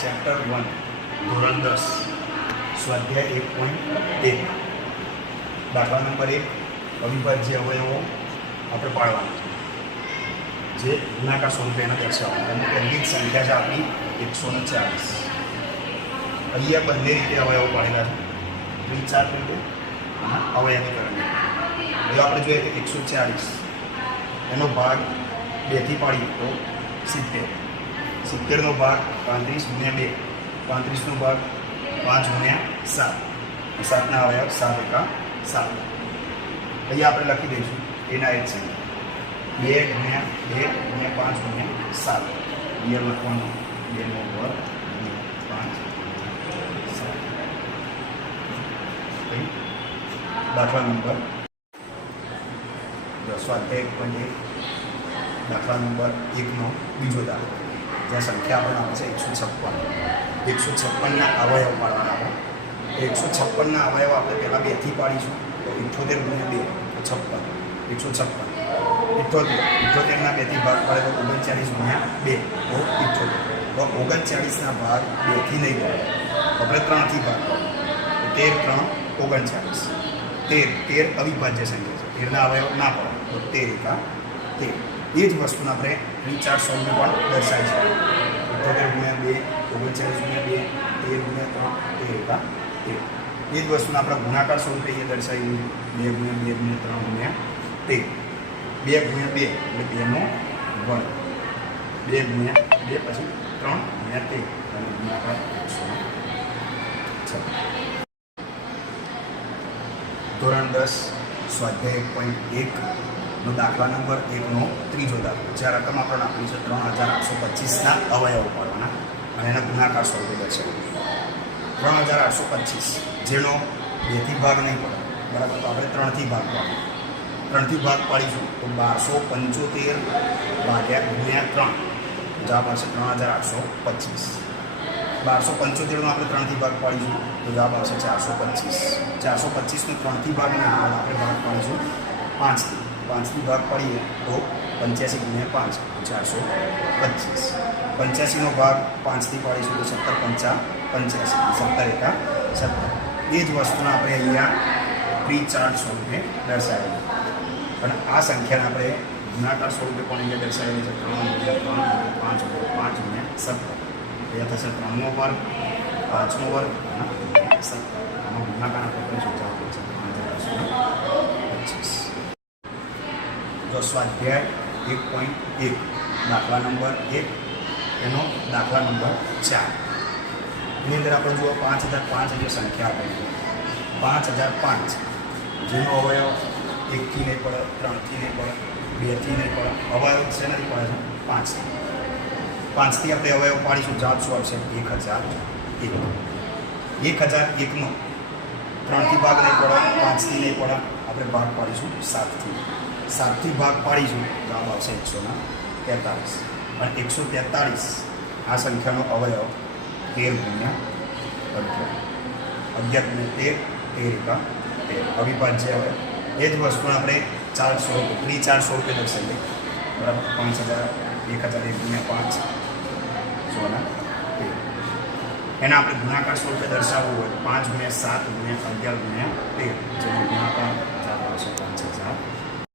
Chapter 1 ધોરણ 10 સ્વાધ્યાય 1.1 દાખલા નંબર 1 અવિભાજ્ય અવયવો આપણે પાડવાના જે ગુણાકાર સ્વરૂપે એને દર્શાવવાના અને પહેલી જ સંખ્યા છે આપણી 140. અહીંયા બંને રીતે અવયવો પાડેલા છે, વિચાર રીતે અને અવયવીકરણ. હવે આપણે જોઈએ કે 140 એનો ભાગ 2 થી પાડીએ તો 70. 70નો ભાગ 35 × 2, 35નો ભાગ 5 × 7, 7ના અવયવ 7 × 7. અહીંયા આપણે લખી દઈશું એના એક સંખ્યા 2 × 2 × 5 × 7. અહીંયા લખવાનું 2નો વર્ગ 5 7. દાખલા નંબર સ્વાધ્યાય 1.1 દાખલા નંબર 1નો બીજો દાખલો, જ્યાં સંખ્યા આપણને આપે છે 156. 156ના અવયવ પાડવાના આપણે. 156ના અવયવ આપણે પહેલાં 2 થી પાડીશું તો 78 × 2 તો 56. 78ના 2 થી ભાગ પડે તો 39 × 2 તો 78. તો 39ના ભાગ 2 થી નહીં પડે, આપણે 3 થી ભાગ પડે તો 13 × 3 = 39. 13 અવિભાજ્ય સંખ્યા છે, 13ના અવયવ ના પડે તો 13 × 13. એ જ વસ્તુને આપણે વિચાર સ્વરૂપે પણ દર્શાવી શકીએ. 78 × 2 39 × 2 13 × 3 13 × 13. એ જ વસ્તુને આપણે ગુણાકાર સ્વરૂપે અહીંયા દર્શાવી 2 × 2 × 3 × 13. 2 × 2 એટલે 2નો વર્ગ, 2 × 2 પછી 3 × 13 અને ગુણાકાર 106. ધોરણ 10 સ્વાધ્યાય 1.1 દાખલા નંબર 1નો ત્રીજો દાખલો. જે રકમ આપણને આપી છે 3825ના અવયવો પાડવાના અને એના ગુણાકાર સ્વરૂપે દર્શાવવાના. 3825 જેનો 2 થી ભાગ નહીં પડે, બરાબર, તો આપણે 3 થી ભાગ પાડીશું. 3 થી ભાગ પાડીશું તો 1275 ભાગ્યા × 3 જવાબ આવશે 3825. 1275નો આપણે 3 થી ભાગ પાડીશું તો જવાબ આવશે 425. 425નો 3 થી ભાગ નહીં પડે, આપણે ભાગ પાડીશું 5 થી. 5 થી ભાગ પાડીએ તો 85 × 5 425. 85નો ભાગ 5 થી પાડીશું તો 17 × 5 85, 17 × 17. એ જ વસ્તુને આપણે અહીંયા પ્રી ચાર્ટ સ્વરૂપે દર્શાવેલી અને આ સંખ્યાને આપણે ગુણાકાર સ્વરૂપે પણ અહીંયા દર્શાવેલી છે 3 × 3 × 5 × 17. અહીંયા થશે 3નો વર્ગ 5નો વર્ગ અને 17. આનો ગુણાકાર આપણે કરીશું, જવાબ આવશે 3825. જો સ્વાધ્યાય 1.1 દાખલા નંબર 1 એનો દાખલા નંબર 4. એની અંદર આપણે જુઓ 5005 જે સંખ્યા આપેલી છે 5005 જેનો અવયવ 1 થી નહીં પડે, 3 થી નહીં પડે, 2 થી નહીં પડે, અવયવ છે નથી પડે છે 5 થી. 5 થી આપણે અવયવ પાડીશું, જવાબ શું આવશે 1001. 1001નો 3 થી ભાગ નહીં પડે, 5 થી નહીં પડે, આપણે ભાગ પાડીશું 7 થી. 7 થી ભાગ પાડીશું, જવાબ આવશે 143. અને 143 આ સંખ્યાનો અવયવ 13 × 11 × 13 13 × અવિભાજ્ય હવે એ જ વસ્તુને આપણે ચાર સ્વરૂપે પ્રી ચાર સ્વરૂપે દર્શાવીએ, બરાબર. 1001 × 5 એના આપણે ગુણાકાર સ્વરૂપે દર્શાવવું હોય 5 × 7 × 11 × 13 જેનો ગુણાકાર